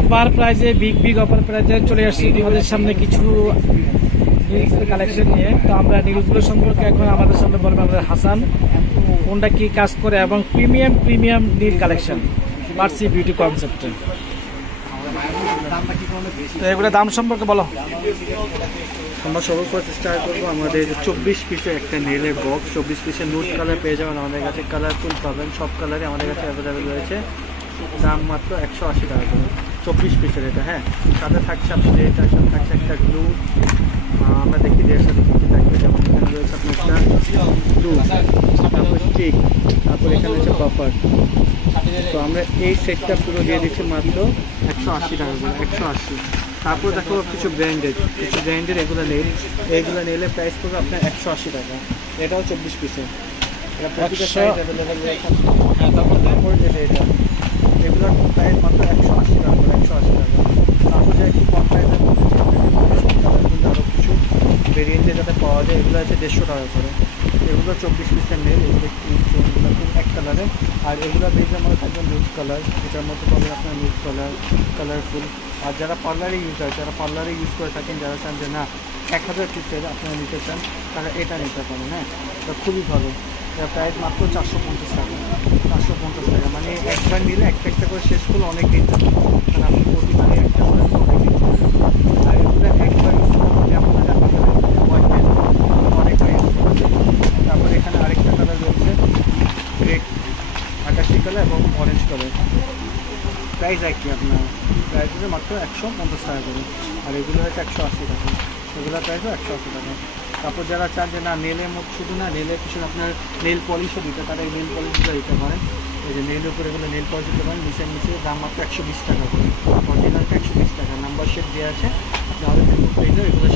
Offer প্রাইজে big offer প্রাইজে চলে আসছি তোমাদের সামনে কিছু নিউজের কালেকশন নিয়ে। তো আমরা নিউজগুলো সম্পর্কে এখন আমাদের সামনে বলবো আমাদের হাসান কোনটা কি কাজ করে এবং প্রিমিয়াম নীল কালেকশন মার্সি বিউটি কনসেপ্টে। তো এগুলো দাম সম্পর্কে বলো। আমরা সর্বপ্রথম চেষ্টা করবো আমাদের 24 পিসের একটা নেলের বক্স। 24 পিসের নুড কালার পেয়ে যাবেন আমাদের কাছে, কালারফুল পাবেন, সব কালারই আমাদের কাছে অ্যাভেলেবেল রয়েছে। দাম মাত্র 180 টাকা করে 24 পিসের এটা। হ্যাঁ, সাথে থাকছে আপনাদের এটার সাথে থাকছে একটা গ্লু। আমরা দেখি যে এর সাথে কী থাকবে, যেমন এখানে রয়েছে আপনার একটা গ্লু, তারপর স্টিক, তারপর এখানে হচ্ছে বাফার। তো আমরা এই সেটটা পুরো দিয়ে দিচ্ছি মাত্র 180 টাকা করে, 180। তারপর দেখো কিছু ব্র্যান্ডের এগুলো নেলে প্রাইস পড়বে আপনার 180 টাকা। এটাও 24 পিসের, এটা প্রতিটা সাইজ অ্যাভেলেবেল রয়েছে। হ্যাঁ, তারপর এটা এগুলোর প্রাইস মাত্র 180 টাকা করে, 180 টাকা। তারপর যে একটু কম প্রাইসের মধ্যে আরও কিছু ভেরিয়েন্টে যাতে পাওয়া যায়, এগুলো আছে 150 টাকা করে। এগুলো 24 পিসের নেল, এগুলো খুব এক কালারে। আর এগুলো বেশি আমাদের থাকবে নুড কালার, এটার মধ্যে পাবেন আপনার নুড কালার, কালারফুল। আর যারা পার্লারে ইউজ করে থাকেন, যারা চান যে না 1000 পিসের আপনারা নিতে চান, তারা এটা নিতে পারেন। হ্যাঁ, এটা খুবই ভালো। এটার প্রাইস মাত্র 450 টাকা, 450 টাকা। মানে একবার নিলে একটা করে শেষ করলে অনেক দিন যাবে, কারণ আপনি প্রতিদিনই একটা করে অনেক দিন যাবে। আর এগুলো একবার ইউজ করলে আপনারা অনেকবার ইউজ করতে। তারপরে এখানে আরেকটা কালার রয়েছে রেড, আকাশি কালার এবং অরেঞ্জ কালার। প্রাইস একই, আপনার প্রাইস হচ্ছে মাত্র 150 টাকা করে। আর এগুলো হচ্ছে 180 টাকা, এগুলোর প্রাইসও 180 টাকা। তারপর যারা চান যে না নেলের মধ্যে শুধু না, নেলের পিছনে আপনার নেল পলিশও দিতে, তারা এই নেল পলিশগুলো দিতে পারেন। এই যে নেলের উপরে এগুলো নেল পলিশ দিতে পারেন, নিচে দাম মাত্র 120 টাকা করে। অরিজিনালটা 120 টাকা, নাম্বার শেপ দেওয়া আছে, আপনি আমাদের ফেসবুক পেজেও এগুলো